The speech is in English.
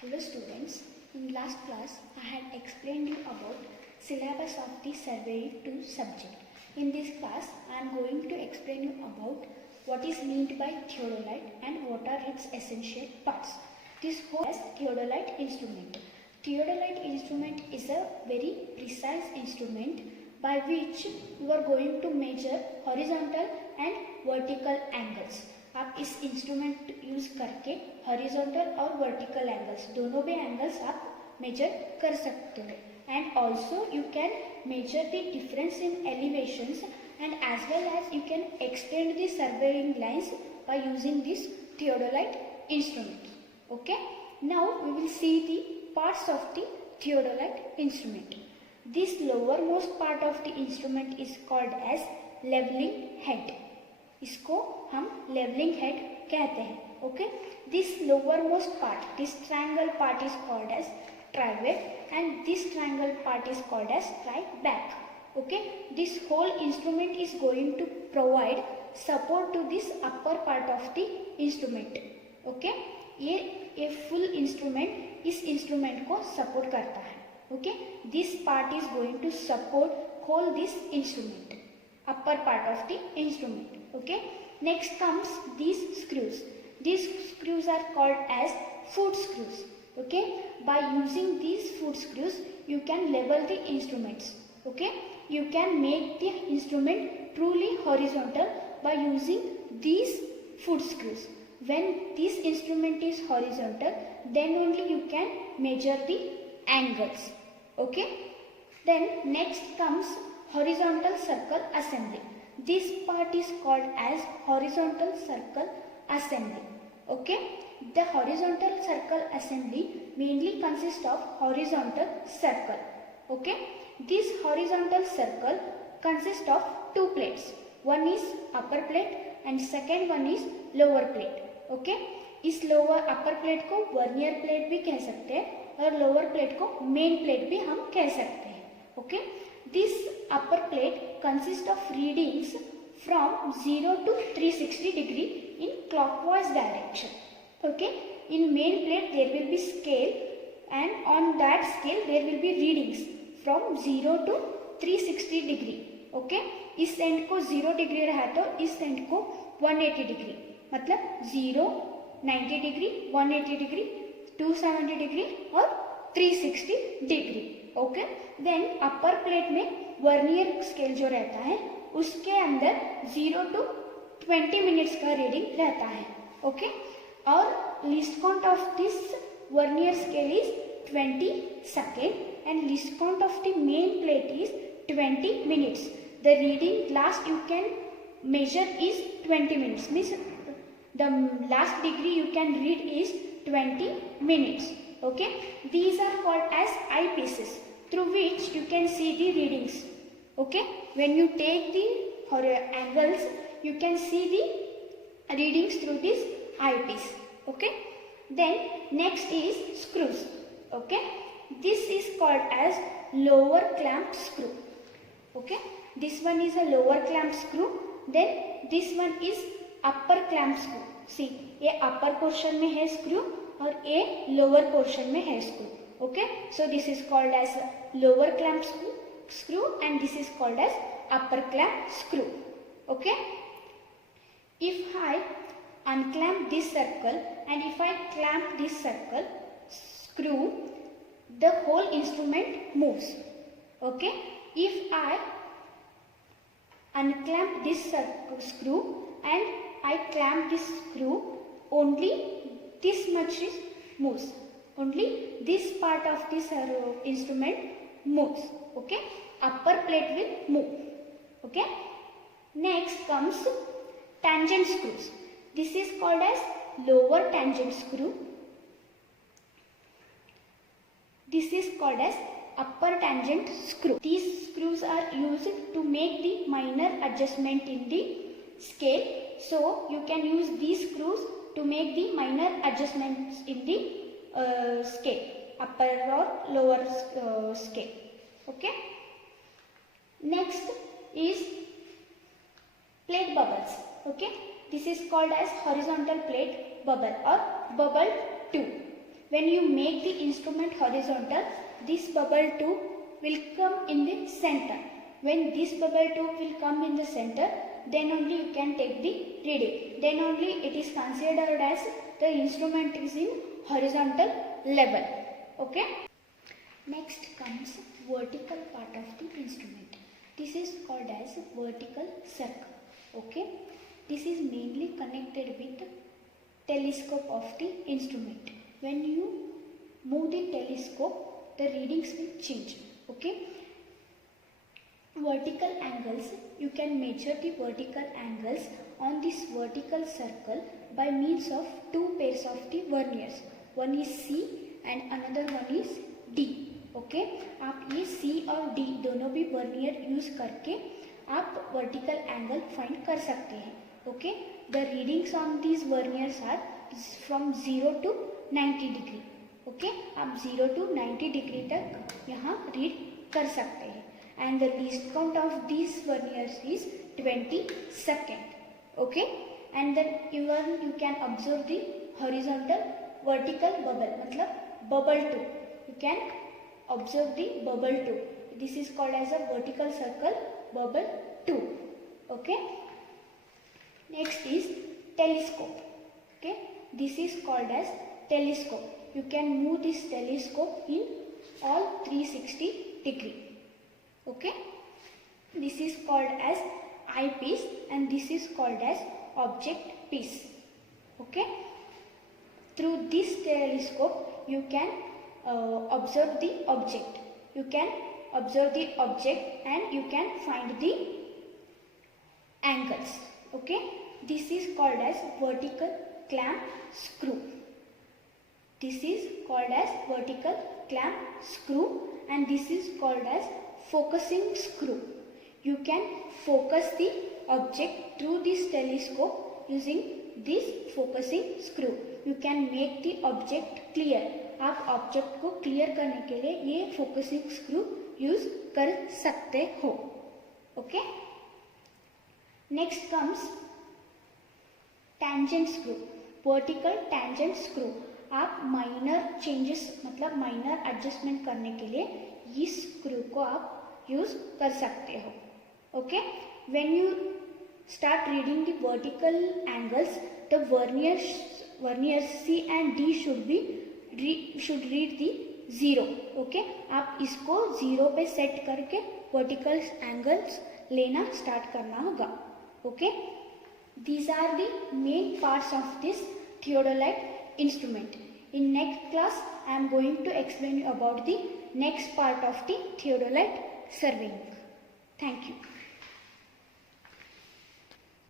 Hello students, in last class I had explained you about syllabus of the Survey 2 subject. In this class I am going to explain you about what is meant by theodolite and what are its essential parts. This whole is theodolite instrument. Theodolite instrument is a very precise instrument by which you are going to measure horizontal and vertical angles. आप इस instrument use करके horizontal और vertical angles दोनों भी angles आप measure कर सकते हो and also you can measure the difference in elevations and as well as you can extend the surveying lines by using this theodolite instrument. Okay, now we will see the parts of the theodolite instrument. This lowermost part of the instrument is called as leveling head. इसको हम levelling head कहते हैं. Okay, this lower most part, this triangle part is called as trivet and this triangle part is called as tribrach. Okay, this whole instrument is going to provide support to this upper part of the instrument. Okay, ये full instrument इस instrument को support करता है. Okay, this part is going to support whole this instrument, upper part of the instrument. Okay, next comes these screws. These screws are called as foot screws. Okay, by using these foot screws you can level the instruments. Okay, you can make the instrument truly horizontal by using these foot screws. When this instrument is horizontal, then only you can measure the angles. Okay, then next comes horizontal circle assembly. This part is called as horizontal circle assembly. Okay, the horizontal circle assembly mainly consists of horizontal circle. Okay, this horizontal circle consists of two plates. One is upper plate and second one is lower plate. Okay, इस lower upper plate को vernier plate भी कह सकते हैं और lower plate को main plate भी हम कह सकते हैं. Okay, this upper plate consists of readings from 0 to 360 degree in clockwise direction. Okay, in main plate there will be scale and on that scale there will be readings from 0 to 360 degree. Okay, इस and को 0 degree रहा तो इस and को 180 degree, मतलब 0, 90 degree, 180 degree, 270 degree और 360 degree. Okay, then अपर plate में vernier scale जो रहता है उसके अंदर 0 to 20 मिनट्स का रीडिंग रहता है. ओके, और least count of this vernier scale is 20 second and least count of the main plate is 20 minutes. The reading last you can major is 20 minutes, means the last degree you can read is 20 minutes. Okay, these are called as eyepieces through which you can see the readings. Okay, when you take the angles you can see the readings through this eyepiece. Okay, then next is screws. Okay, this is called as lower clamp screw. Okay, this one is a lower clamp screw, then this one is upper clamp screw. See, ये upper portion में है screw और ये lower portion में है screw. Okay, so this is called as lower clamp screw and this is called as upper clamp screw. Okay, if I unclamp this circle and if I clamp this circle screw, the whole instrument moves. Okay, if I unclamp this screw and I clamp this screw, only this much is moves, only this part of this instrument moves. Okay, upper plate will move. Okay, next comes tangent screws. This is called as lower tangent screw, this is called as upper tangent screw. These screws are used to make the minor adjustment in the scale, so you can use these screws to make the minor adjustments in the scale, upper or lower scale. Okay, next is plate bubbles. Okay, this is called as horizontal plate bubble or bubble tube. When you make the instrument horizontal, this bubble tube will come in the center. When this bubble tube will come in the center, then only you can take the reading. Then only it is considered as the instrument is in horizontal level. Okay. Next comes vertical part of the instrument. This is called as vertical circle. Okay. This is mainly connected with telescope of the instrument. When you move the telescope, the readings will change. Okay. Vertical angles, you can measure the vertical angles on this vertical circle by means of two pairs of the verniers. One is C and another one is D. Okay आप ये C और D दोनों भी vernier use करके आप vertical angle find कर सकते हैं. Okay the readings on these verniers are from 0 to 90 degree. Okay आप 0 to 90 डिग्री तक यहाँ रीड कर सकते हैं. And the least count of these verniers is 20 second. Okay and then even you can observe the horizontal vertical bubble, मतलब bubble two. You can observe the bubble tube. This is called as a vertical circle bubble tube. Okay. Next is telescope. Okay. This is called as telescope. You can move this telescope in all 360 degree. Okay. This is called as eyepiece and this is called as object piece. Okay. Through this telescope you can observe the object. You can observe the object and you can find the angles. Okay. This is called as vertical clamp screw. This is called as vertical clamp screw and this is called as focusing screw. You can focus the object through this telescope using this focusing screw. You can make the object clear. आप object को clear करने के लिए ये focusing screw use कर सकते हो. Okay. Next comes tangent screw, vertical tangent screw. आप माइनर चेंजेस मतलब माइनर एडजस्टमेंट करने के लिए इस स्क्रू को आप यूज कर सकते हो. Okay. When you start reading the vertical angles, the verniers C and D should read the 0. Okay. आप इसको 0 पे सेट करके वर्टिकल एंगल्स लेना स्टार्ट करना होगा. Okay. These are the main parts of this theodolite instrument. In next class I am going to explain you about the next part of the theodolite surveying.